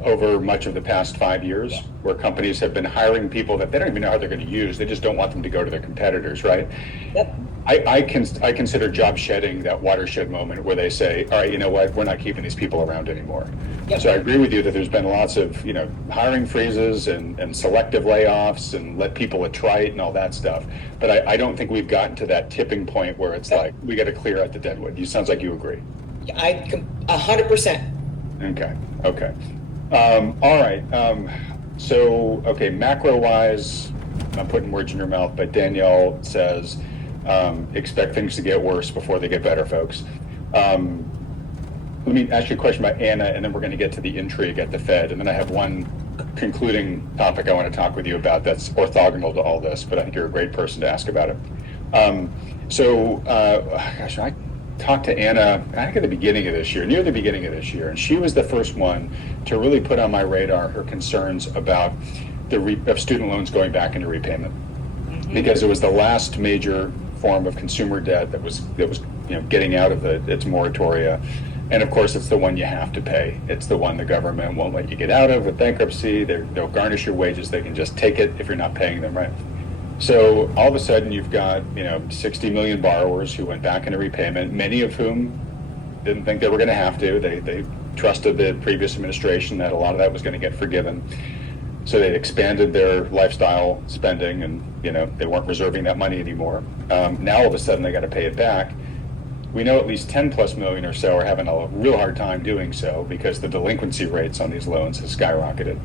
over much of the past 5 years, where companies have been hiring people that they don't even know how they're going to use. They just don't want them to go to their competitors, right? Yep. I consider job shedding that watershed moment where they say, all right, you know what, we're not keeping these people around anymore. Yep. So I agree with you that there's been lots of hiring freezes and selective layoffs and let people attrite and all that stuff. But I don't think we've gotten to that tipping point where it's like, we got to clear out the deadwood. You sounds like you agree. 100%. Okay. All right. Okay, macro-wise, I'm putting words in your mouth, but Danielle says, expect things to get worse before they get better, folks. Let me ask you a question about Anna, and then we're going to get to the intrigue at the Fed. And then I have one concluding topic I want to talk with you about that's orthogonal to all this, but I think you're a great person to ask about it. I talked to Anna, I think at the beginning of this year, near the beginning of this year, and she was the first one to really put on my radar her concerns about of student loans going back into repayment, because it was the last major form of consumer debt that was getting out of its moratoria, and of course it's the one you have to pay. It's the one the government won't let you get out of with bankruptcy. They'll garnish your wages. They can just take it if you're not paying them, right? So all of a sudden you've got 60 million borrowers who went back into repayment, many of whom didn't think they were going to have to. They trusted the previous administration that a lot of that was going to get forgiven. So they expanded their lifestyle spending, and they weren't reserving that money anymore. Now all of a sudden they got to pay it back. We know at least 10 plus million or so are having a real hard time doing so because the delinquency rates on these loans have skyrocketed.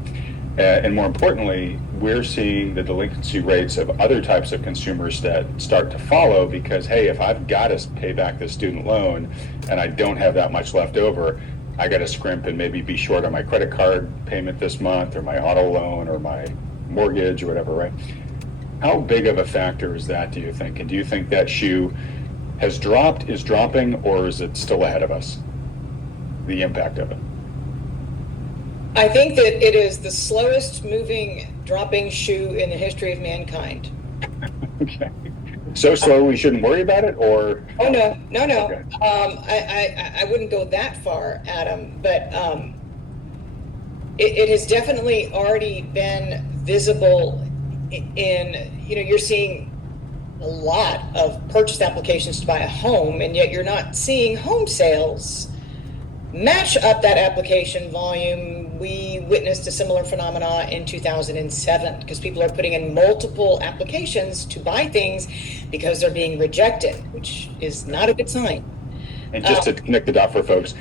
And more importantly, we're seeing the delinquency rates of other types of consumers that start to follow because, hey, if I've got to pay back this student loan and I don't have that much left over, I got to scrimp and maybe be short on my credit card payment this month, or my auto loan, or my mortgage, or whatever, right? How big of a factor is that, do you think? And do you think that shoe has dropped, is dropping, or is it still ahead of us? The impact of it. I think that it is the slowest moving dropping shoe in the history of mankind. Okay. So slow we shouldn't worry about it, or? Oh, no. Okay. I wouldn't go that far, Adam, but it has definitely already been visible in, you're seeing a lot of purchase applications to buy a home, and yet you're not seeing home sales match up that application volume. We witnessed a similar phenomena in 2007 because people are putting in multiple applications to buy things because they're being rejected, which is not a good sign. And just to connect the dot for folks,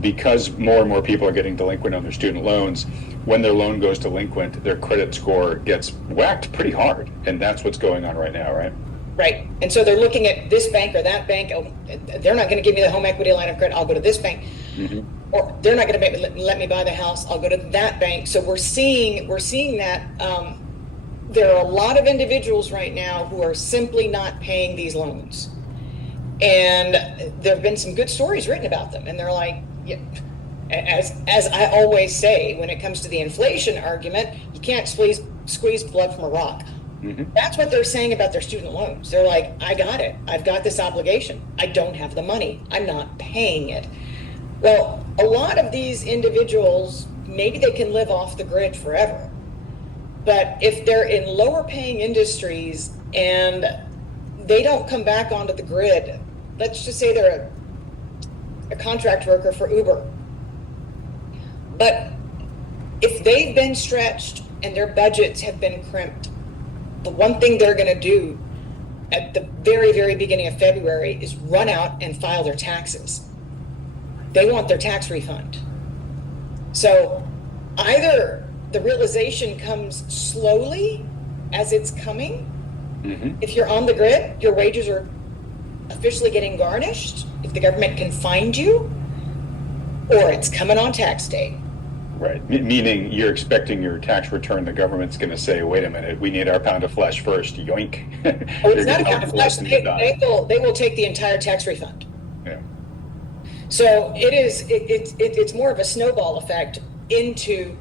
because more and more people are getting delinquent on their student loans, when their loan goes delinquent, their credit score gets whacked pretty hard. And that's what's going on right now, right? Right. And so they're looking at this bank or that bank. Oh, they're not going to give me the home equity line of credit. I'll go to this bank. Mm-hmm. Or they're not going to let me buy the house. I'll go to that bank. So we're seeing that there are a lot of individuals right now who are simply not paying these loans. And there have been some good stories written about them. And they're like, yeah, as I always say, when it comes to the inflation argument, you can't squeeze blood from a rock. Mm-hmm. That's what they're saying about their student loans. They're like, I got it. I've got this obligation. I don't have the money. I'm not paying it. Well, a lot of these individuals, maybe they can live off the grid forever. But if they're in lower paying industries and they don't come back onto the grid, let's just say they're a contract worker for Uber. But if they've been stretched and their budgets have been crimped, the one thing they're going to do at the very, very beginning of February is run out and file their taxes. They want their tax refund. So either the realization comes slowly as it's coming. Mm-hmm. If you're on the grid, your wages are officially getting garnished if the government can find you, or it's coming on tax day. Right. Meaning you're expecting your tax return, the government's going to say, wait a minute, we need our pound of flesh first, yoink. Oh, it's not a pound of flesh. They will take the entire tax refund. Yeah. So it's more of a snowball effect into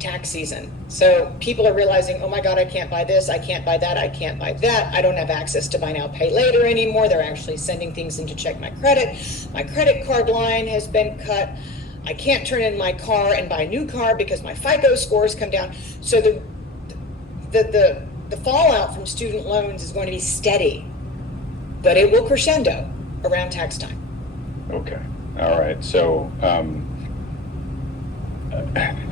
tax season. So people are realizing, oh my God, I can't buy this, I can't buy that, I can't buy that. I don't have access to buy now, pay later anymore. They're actually sending things in to check my credit. My credit card line has been cut. I can't turn in my car and buy a new car because my FICO scores come down. So the fallout from student loans is going to be steady, but it will crescendo around tax time. Okay. All right. So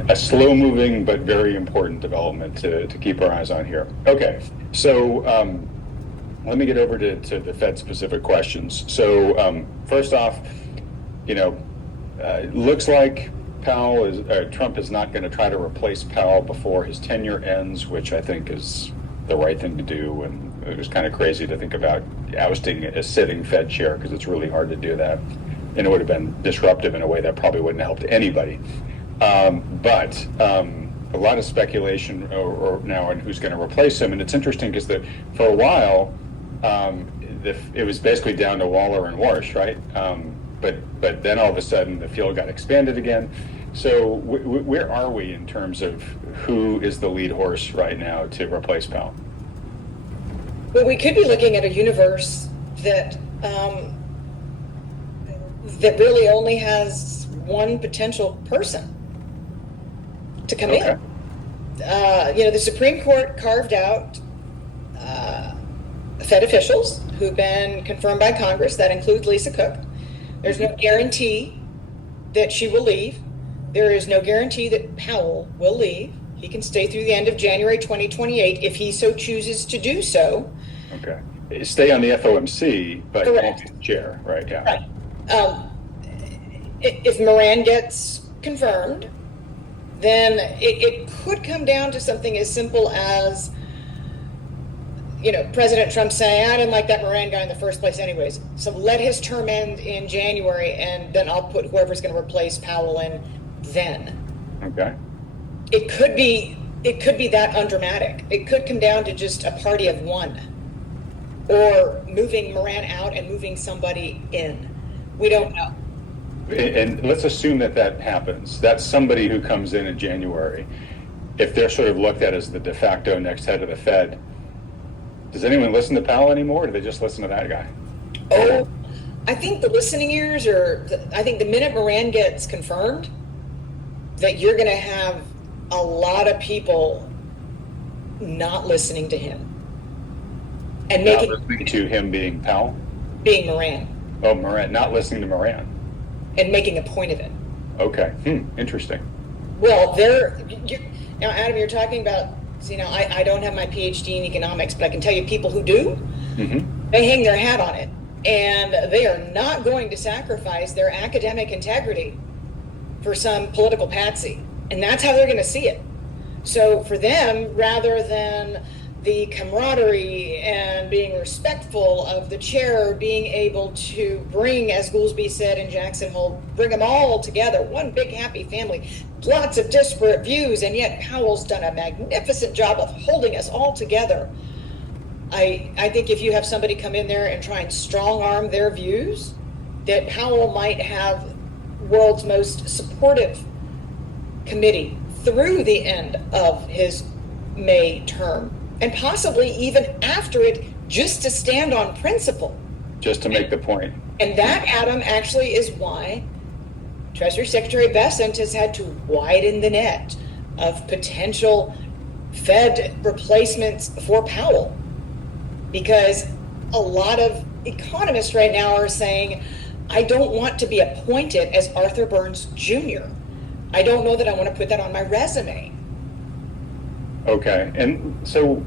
a slow moving but very important development to keep our eyes on here. Okay. So let me get over to the Fed specific questions. So first off, looks like Trump is not going to try to replace Powell before his tenure ends, which I think is the right thing to do. And it was kind of crazy to think about ousting a sitting Fed chair because it's really hard to do that. And it would have been disruptive in a way that probably wouldn't have helped anybody. But a lot of speculation now on who's going to replace him. And it's interesting because for a while, it was basically down to Waller and Warsh, right? But then all of a sudden the field got expanded again. So where are we in terms of who is the lead horse right now to replace Powell? Well, we could be looking at a universe that really only has one potential person to come in. The Supreme Court carved out Fed officials who've been confirmed by Congress. That includes Lisa Cook. There's no guarantee that she will leave. There is no guarantee that Powell will leave. He can stay through the end of January 2028 if he so chooses to do so. Okay. Stay on the FOMC, but correct. Won't be chair, right? Yeah. Right. If Moran gets confirmed, then it could come down to something as simple as President Trump saying, I didn't like that Moran guy in the first place anyways. So let his term end in January, and then I'll put whoever's going to replace Powell in then. Okay. It could be that undramatic. It could come down to just a party of one, or moving Moran out and moving somebody in. We don't know. And let's assume that happens. That's somebody who comes in January. If they're sort of looked at as the de facto next head of the Fed, does anyone listen to Powell anymore, or do they just listen to that guy? Oh, I think the listening ears I think the minute Moran gets confirmed, that you're going to have a lot of people not listening to him. And not listening to him being Powell? Being Moran. Oh, Moran, not listening to Moran. And making a point of it. Okay, interesting. Well, now, Adam, you're talking about, I don't have my PhD in economics, but I can tell you people who do, they hang their hat on it. And they are not going to sacrifice their academic integrity for some political patsy. And that's how they're going to see it. So for them, rather than the camaraderie and being respectful of the chair, being able to bring, as Goolsbee said in Jackson Hole, bring them all together, one big happy family, lots of disparate views, and yet Powell's done a magnificent job of holding us all together. I think if you have somebody come in there and try and strong arm their views, that Powell might have world's most supportive committee through the end of his May term, and possibly even after it, just to stand on principle. Just to make the point. And that, Adam, actually is why Treasury Secretary Bessent has had to widen the net of potential Fed replacements for Powell. Because a lot of economists right now are saying, I don't want to be appointed as Arthur Burns Jr. I don't know that I want to put that on my resume. Okay, and so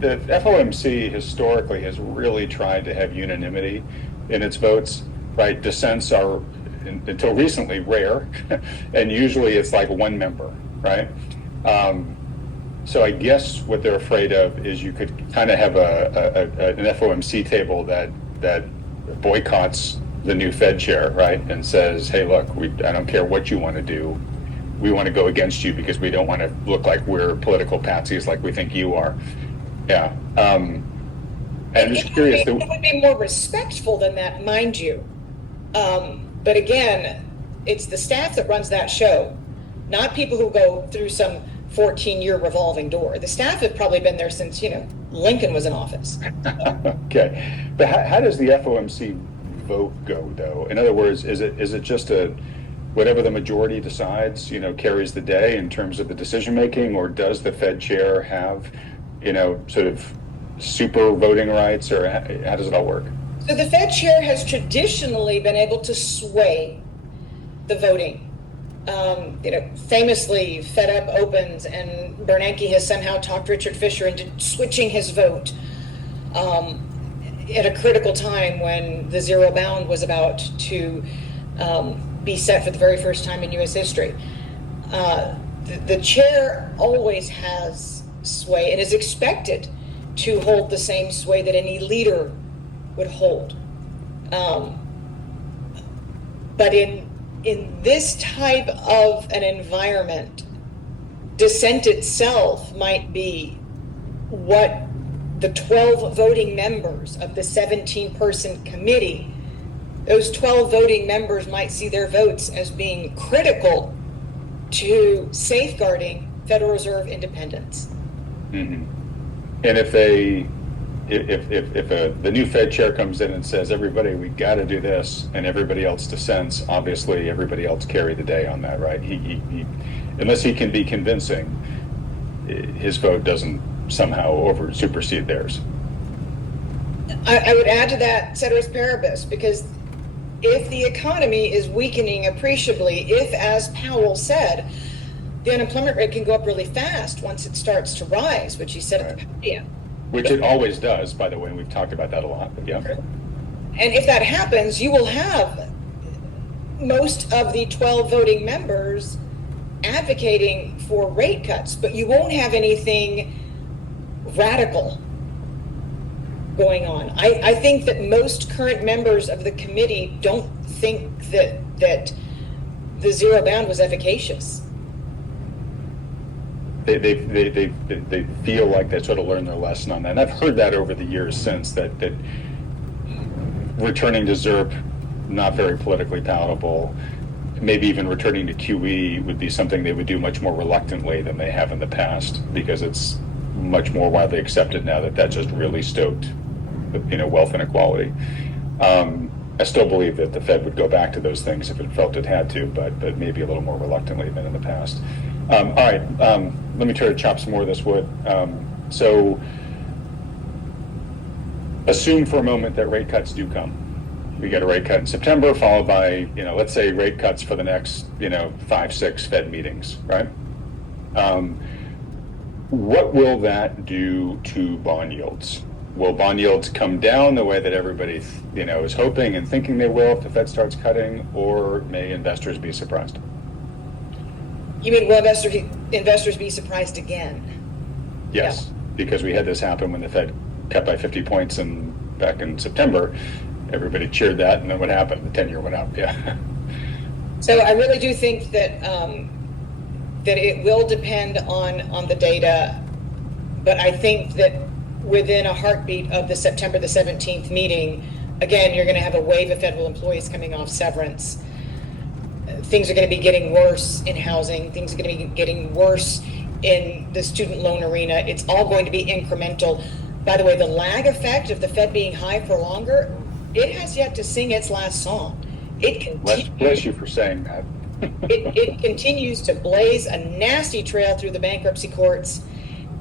the FOMC historically has really tried to have unanimity in its votes, right? Dissents are, until recently, rare, and usually it's like one member, right? So I guess what they're afraid of is you could kind of have an FOMC table that boycotts the new Fed chair, right? And says, hey, look, I don't care what you want to do. We want to go against you because we don't want to look like we're political patsies like we think you are. Yeah. I'm just curious. It would be more respectful than that, mind you. But again, it's the staff that runs that show, not people who go through some 14-year revolving door. The staff have probably been there since, Lincoln was in office. Okay. But how does the FOMC vote go, though? In other words, is it just whatever the majority decides, carries the day in terms of the decision making, or does the Fed chair have, sort of super voting rights, or how does it all work? So the Fed chair has traditionally been able to sway the voting. Famously, Fed Up opens, and Bernanke has somehow talked Richard Fisher into switching his vote at a critical time when the zero bound was about to be set for the very first time in U.S. history. The chair always has sway and is expected to hold the same sway that any leader would hold. But in this type of an environment, dissent itself might be what the 12 voting members of the 17-person committee, those 12 voting members might see their votes as being critical to safeguarding Federal Reserve independence. Mm-hmm. And if the new Fed chair comes in and says, everybody, we got to do this, and everybody else dissents, obviously everybody else carry the day on that, right? He unless he can be convincing, his vote doesn't somehow supersede theirs. I would add to that ceteris paribus, because if the economy is weakening appreciably, if, as Powell said, the unemployment rate can go up really fast once it starts to rise, which he said at the podium. Which it always does, by the way, and we've talked about that a lot, but yeah. And if that happens, you will have most of the 12 voting members advocating for rate cuts, but you won't have anything radical. going on. I think that most current members of the committee don't think that the zero bound was efficacious. They feel like they sort of learned their lesson on that. And I've heard that over the years since, that returning to ZIRP, not very politically palatable. Maybe even returning to QE would be something they would do much more reluctantly than they have in the past, because it's much more widely accepted now that just really stoked, wealth inequality. I still believe that the Fed would go back to those things if it felt it had to, but maybe a little more reluctantly than in the past. All right, let me try to chop some more of this wood. So assume for a moment that rate cuts do come. We get a rate cut in September, followed by, let's say rate cuts for the next, 5-6 Fed meetings, right? What will that do to bond yields? Will bond yields come down the way that everybody, is hoping and thinking they will if the Fed starts cutting, or may investors be surprised? You mean, will investors be surprised again? Yes, because we had this happen when the Fed cut by 50 points back in September. Everybody cheered that, and then what happened? The 10-year went up. Yeah. So I really do think that that it will depend on the data, but I think that within a heartbeat of the September the 17th meeting, again, you're going to have a wave of federal employees coming off severance. Things are going to be getting worse in housing. Things are going to be getting worse in the student loan arena. It's all going to be incremental. By the way, the lag effect of the Fed being high for longer, it has yet to sing its last song. Bless you for saying that. it continues to blaze a nasty trail through the bankruptcy courts.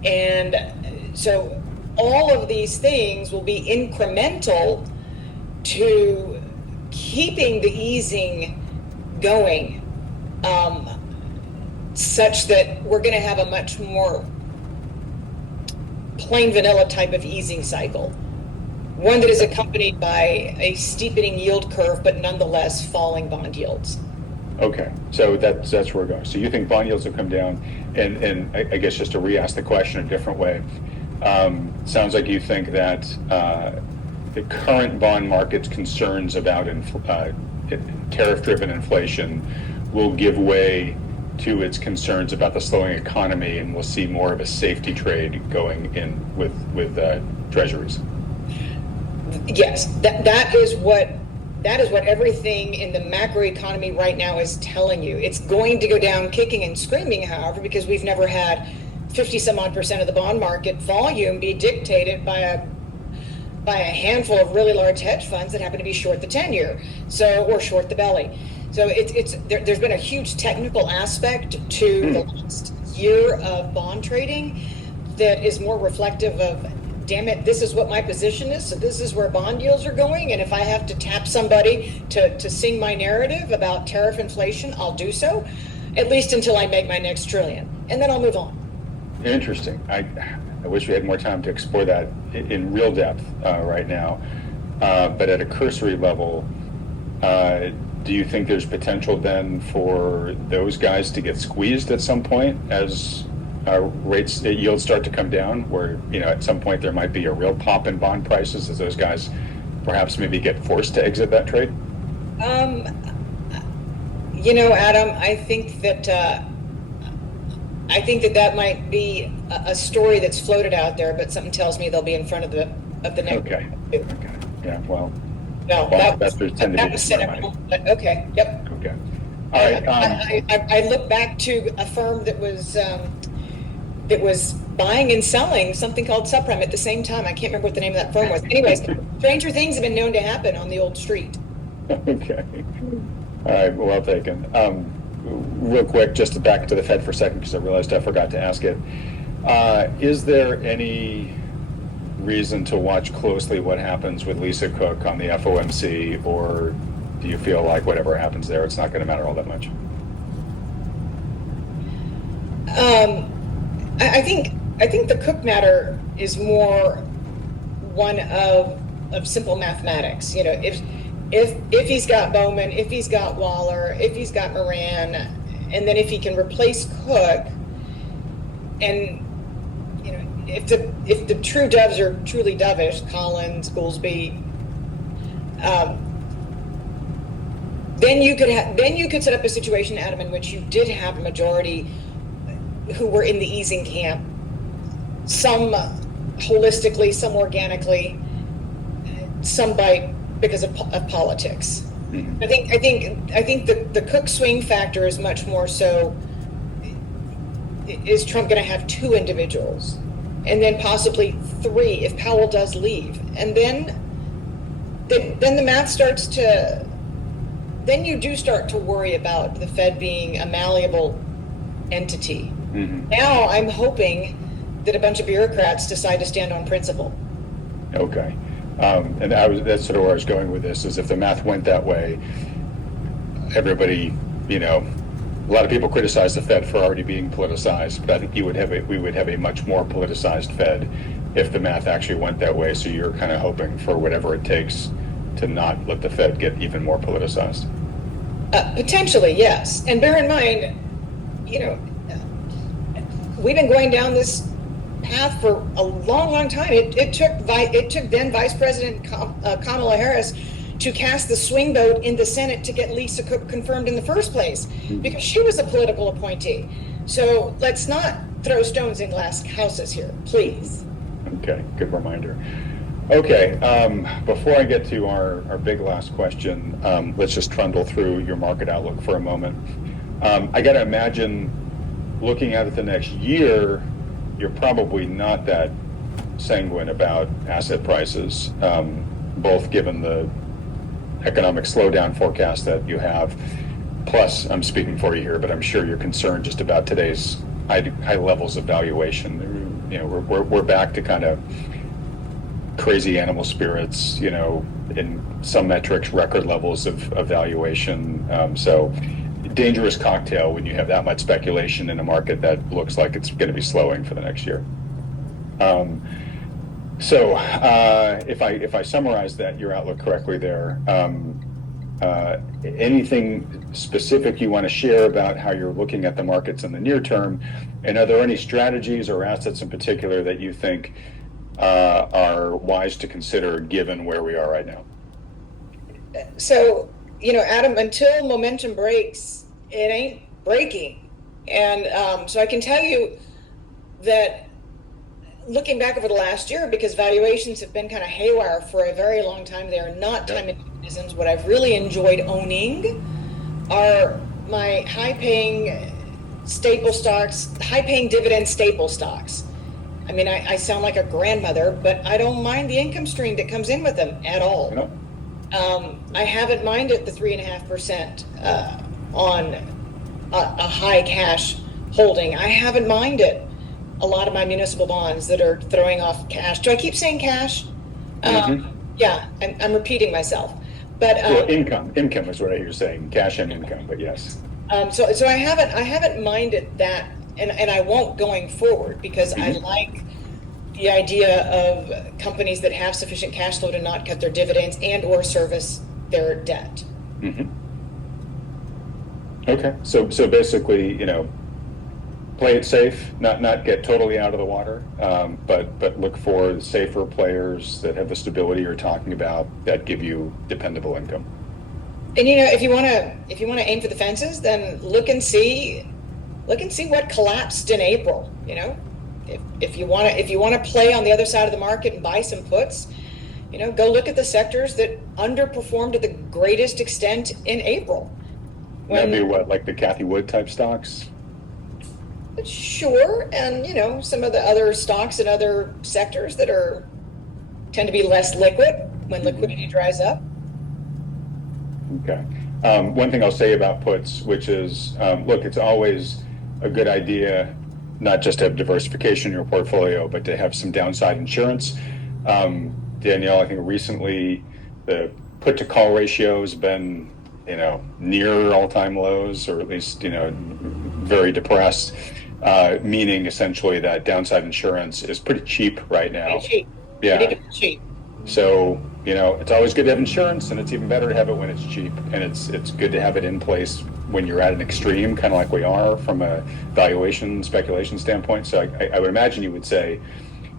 And so all of these things will be incremental to keeping the easing going, such that we're going to have a much more plain vanilla type of easing cycle. One that is accompanied by a steepening yield curve, but nonetheless falling bond yields. Okay, so that's where we're going. So you think bond yields will come down, and I guess just to re-ask the question a different way, sounds like you think that the current bond market's concerns about tariff-driven inflation will give way to its concerns about the slowing economy, and we'll see more of a safety trade going in with treasuries. Yes, that is what everything in the macroeconomy right now is telling you. It's going to go down kicking and screaming, however, because we've never had 50-some-odd% of the bond market volume be dictated by a handful of really large hedge funds that happen to be short the 10-year, or short the belly. So there's been a huge technical aspect to the last year of bond trading that is more reflective of, damn it, this is what my position is, so this is where bond yields are going, and if I have to tap somebody to sing my narrative about tariff inflation, I'll do so, at least until I make my next trillion, and then I'll move on. Interesting. I wish we had more time to explore that in real depth right now, but at a cursory level, do you think there's potential then for those guys to get squeezed at some point as yields start to come down, where at some point there might be a real pop in bond prices as those guys perhaps maybe get forced to exit that trade? Adam, I think that might be a story that's floated out there, but something tells me they'll be in front of the next. Okay. Yeah. Well. No, investors tend to be cynical. Okay. Yep. Okay. All right. I look back to a firm that was buying and selling something called subprime at the same time. I can't remember what the name of that firm was. Anyways, stranger things have been known to happen on the old street. Okay. All right. Well taken. Real quick, just back to the Fed for a second, because I realized I forgot to ask it. Is there any reason to watch closely what happens with Lisa Cook on the FOMC, or do you feel like whatever happens there, it's not going to matter all that much? I think the Cook matter is more one of simple mathematics. If he's got Bowman, if he's got Waller, if he's got Moran, and then if he can replace Cook, and if the true doves are truly dovish, Collins, Goolsby, then you could set up a situation, Adam, in which you did have a majority who were in the easing camp, some holistically, some organically, some because of politics. Mm-hmm. I think the Cook swing factor is much more so. Is Trump going to have two individuals, and then possibly three if Powell does leave, and then the math starts to. Then you do start to worry about the Fed being a malleable entity. Mm-hmm. Now I'm hoping that a bunch of bureaucrats decide to stand on principle. Okay. And that's sort of where I was going with this, is if the math went that way, everybody, a lot of people criticize the Fed for already being politicized, but I think we would have a much more politicized Fed if the math actually went that way. So you're kind of hoping for whatever it takes to not let the Fed get even more politicized. Potentially, yes. And bear in mind, we've been going down this path for a long, long time. It took then Vice President Kamala Harris to cast the swing vote in the Senate to get Lisa Cook confirmed in the first place, because she was a political appointee. So let's not throw stones in glass houses here, please. Okay, good reminder. Okay, before I get to our big last question, let's just trundle through your market outlook for a moment. I got to imagine, looking at it the next year, you're probably not that sanguine about asset prices, both given the economic slowdown forecast that you have. Plus, I'm speaking for you here, but I'm sure you're concerned just about today's high levels of valuation. We're back to kind of crazy animal spirits, in some metrics, record levels of valuation. So dangerous cocktail when you have that much speculation in a market that looks like it's going to be slowing for the next year. So if I summarize your outlook correctly there, anything specific you want to share about how you're looking at the markets in the near term, and are there any strategies or assets in particular that you think are wise to consider given where we are right now? So, Adam, until momentum breaks, it ain't breaking. And so I can tell you that looking back over the last year, because valuations have been kind of haywire for a very long time, they are not timing mechanisms. What I've really enjoyed owning are my high-paying staple stocks, high-paying dividend staple stocks. I mean, I sound like a grandmother, but I don't mind the income stream that comes in with them at all. No. I haven't minded the 3.5% on a high cash holding. I haven't minded a lot of my municipal bonds that are throwing off cash. Do I keep saying cash? Yeah, I'm repeating myself. But well, income is what I hear you saying, cash and income. But yes. So I haven't minded that. And I won't going forward, because I like the idea of companies that have sufficient cash flow to not cut their dividends and or service their debt. Mm-hmm. Okay, so basically, play it safe, not get totally out of the water, but look for safer players that have the stability you're talking about that give you dependable income. And if you want to aim for the fences, then look and see what collapsed in April. If you want to play on the other side of the market and buy some puts, go look at the sectors that underperformed to the greatest extent in April. That'd be what, like the Cathie Wood type stocks? Sure, and some of the other stocks and other sectors that tend to be less liquid when liquidity dries up. Okay. One thing I'll say about puts, which is, look, it's always a good idea not just to have diversification in your portfolio, but to have some downside insurance. Danielle, I think recently the put to call ratio has been, near all-time lows, or at least, very depressed, meaning essentially that downside insurance is pretty cheap right now. Pretty cheap. Yeah. Pretty cheap. So, it's always good to have insurance, and it's even better to have it when it's cheap, and it's good to have it in place when you're at an extreme, kind of like we are from a valuation speculation standpoint. So I would imagine you would say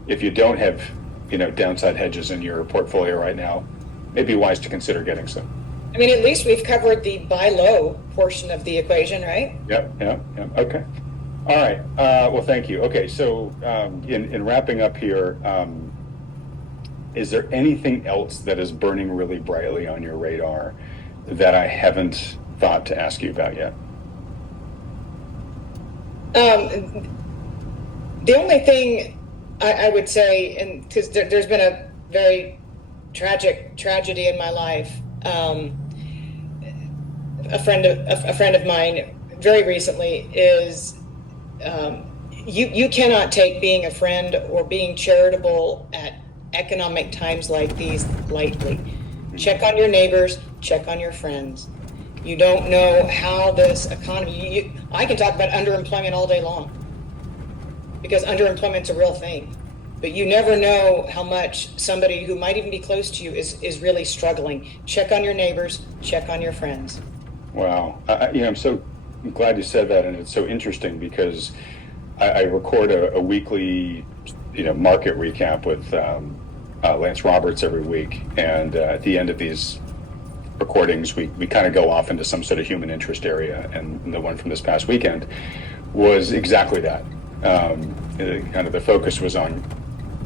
if you don't have, downside hedges in your portfolio right now, it'd be wise to consider getting some. I mean, at least we've covered the buy low portion of the equation, right? Yep. Okay. All right. Well, thank you. Okay. So in wrapping up here, is there anything else that is burning really brightly on your radar that I haven't thought to ask you about yet? The only thing I would say, and because there's been a very tragic tragedy in my life, a friend of mine very recently is, you cannot take being a friend or being charitable at economic times like these lightly. Check on your neighbors, check on your friends. You don't know how this economy, I can talk about underemployment all day long, because underemployment's a real thing. But you never know how much somebody who might even be close to you is really struggling. Check on your neighbors, check on your friends. Wow. I'm so glad you said that, and it's so interesting because I record a weekly, market recap with Lance Roberts every week, and at the end of these recordings, we kind of go off into some sort of human interest area, and the one from this past weekend was exactly that. Kind of the focus was on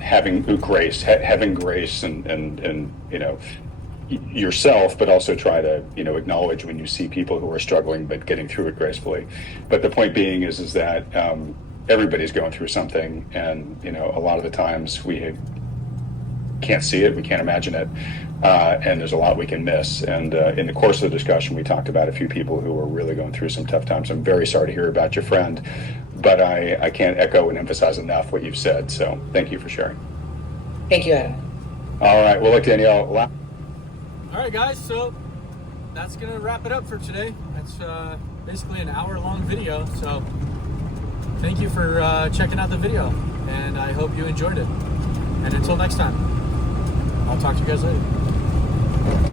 having grace and yourself, but also try to acknowledge when you see people who are struggling but getting through it gracefully. But the point being is that everybody's going through something, and a lot of the times we can't see it, we can't imagine it, and there's a lot we can miss. And in the course of the discussion, we talked about a few people who were really going through some tough times. I'm very sorry to hear about your friend, but I can't echo and emphasize enough what you've said. So thank you for sharing. Thank you, Adam. All right. Well, look, Danielle. All right, guys. So that's going to wrap it up for today. That's basically an hour-long video. So thank you for checking out the video, and I hope you enjoyed it. And until next time, I'll talk to you guys later.